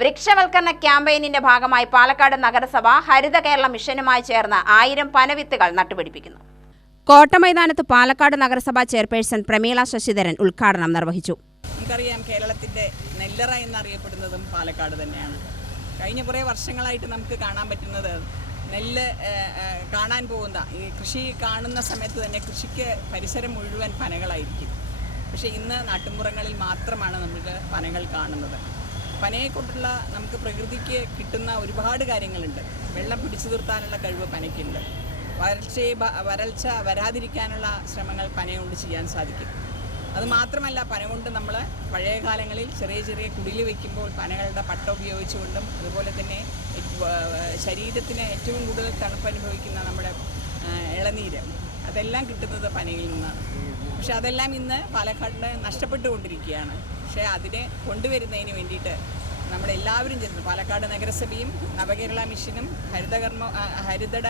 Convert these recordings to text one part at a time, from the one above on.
വൃക്ഷവൽക്കരണ ക്യാമ്പയിനിന്റെ ഭാഗമായി പാലക്കാട് നഗരസഭ ഹരിത കേരള മിഷനുമായി ചേർന്ന് ആയിരം പനവിത്തുകൾ നട്ടുപിടിപ്പിക്കുന്നു. കോട്ടമൈതാനത്ത് പാലക്കാട് നഗരസഭാ ചെയർപേഴ്സൺ പ്രമീള ശശിധരൻ ഉദ്ഘാടനം നിർവഹിച്ചു. നമുക്കറിയാം കേരളത്തിന്റെ നെല്ലറ എന്നറിയപ്പെടുന്നതും പാലക്കാട് തന്നെയാണ്. കഴിഞ്ഞ കുറേ വർഷങ്ങളായിട്ട് നമുക്ക് കാണാൻ പറ്റുന്നത് നെല്ല് കാണാൻ പോകുന്ന ഈ കൃഷി കാണുന്ന സമയത്ത് തന്നെ കൃഷിക്ക് പരിസരം മുഴുവൻ പനകളായിരിക്കും. പക്ഷേ ഇന്ന് നാട്ടുമ്പുറങ്ങളിൽ മാത്രമാണ് നമുക്ക് പനകൾ കാണുന്നത്. പനയെ കൊണ്ടുള്ള നമുക്ക് പ്രകൃതിക്ക് കിട്ടുന്ന ഒരുപാട് കാര്യങ്ങളുണ്ട്. വെള്ളം പിടിച്ചു നിർത്താനുള്ള കഴിവ് പനയ്ക്കുണ്ട്. വരൾച്ചയെ വരൾച്ച വരാതിരിക്കാനുള്ള ശ്രമങ്ങൾ പനയുകൊണ്ട് ചെയ്യാൻ സാധിക്കും. അത് മാത്രമല്ല പന കൊണ്ട് നമ്മൾ പഴയ കാലങ്ങളിൽ ചെറിയ ചെറിയ കുടിൽ വയ്ക്കുമ്പോൾ പനകളുടെ പട്ട ഉപയോഗിച്ചുകൊണ്ടും അതുപോലെ തന്നെ ശരീരത്തിന് ഏറ്റവും കൂടുതൽ തണുപ്പ് അനുഭവിക്കുന്ന നമ്മുടെ ഇളനീര് അതെല്ലാം കിട്ടുന്നത് പനയിൽ നിന്നാണ്. പക്ഷെ അതെല്ലാം ഇന്ന് പാലക്കാടിന് നഷ്ടപ്പെട്ടുകൊണ്ടിരിക്കുകയാണ്. പക്ഷേ അതിനെ കൊണ്ടുവരുന്നതിന് വേണ്ടിയിട്ട് നമ്മളെല്ലാവരും ചേർന്ന് പാലക്കാട് നഗരസഭയും നവകേരള മിഷനും ഹരിതകർമ്മ ഹരിതട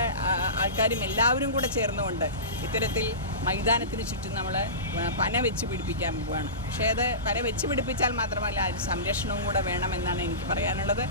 ആൾക്കാരും എല്ലാവരും കൂടെ ചേർന്നുകൊണ്ട് ഇത്തരത്തിൽ മൈതാനത്തിന് ചുറ്റും നമ്മൾ പന വെച്ച് പിടിപ്പിക്കാൻ പോവുകയാണ് പക്ഷേ അത് പന വെച്ച് പിടിപ്പിച്ചാൽ മാത്രമല്ല അതിന് സംരക്ഷണവും കൂടെ വേണമെന്നാണ് എനിക്ക് പറയാനുള്ളത്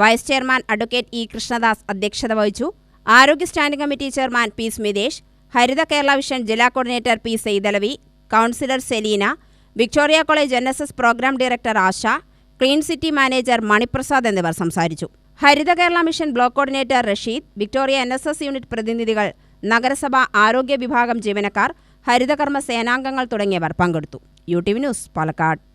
vice chairman advocate E Krishnadas അധ്യക്ഷത വഹിച്ചു. ആരോഗ്യ standing committee chairman P Smitesh Haritha Kerala vision ജില്ലാ coordinator P Saithalavi councillor Selina Victoria college N S S programme director Asha clean city manager Maniprasad എന്നിവർ സംസാരിച്ചു. Haritha Kerala mission block coordinator Rasheed Victoria N S S unit പ്രതിനിധികൾ നഗരസഭ ആരോഗ്യ വിഭാഗം ജീവനക്കാർ ഹരിതകർമ്മ സേനാംഗങ്ങൾ തുടങ്ങിയവർ പങ്കെടുത്തു. U T V news Palakkad.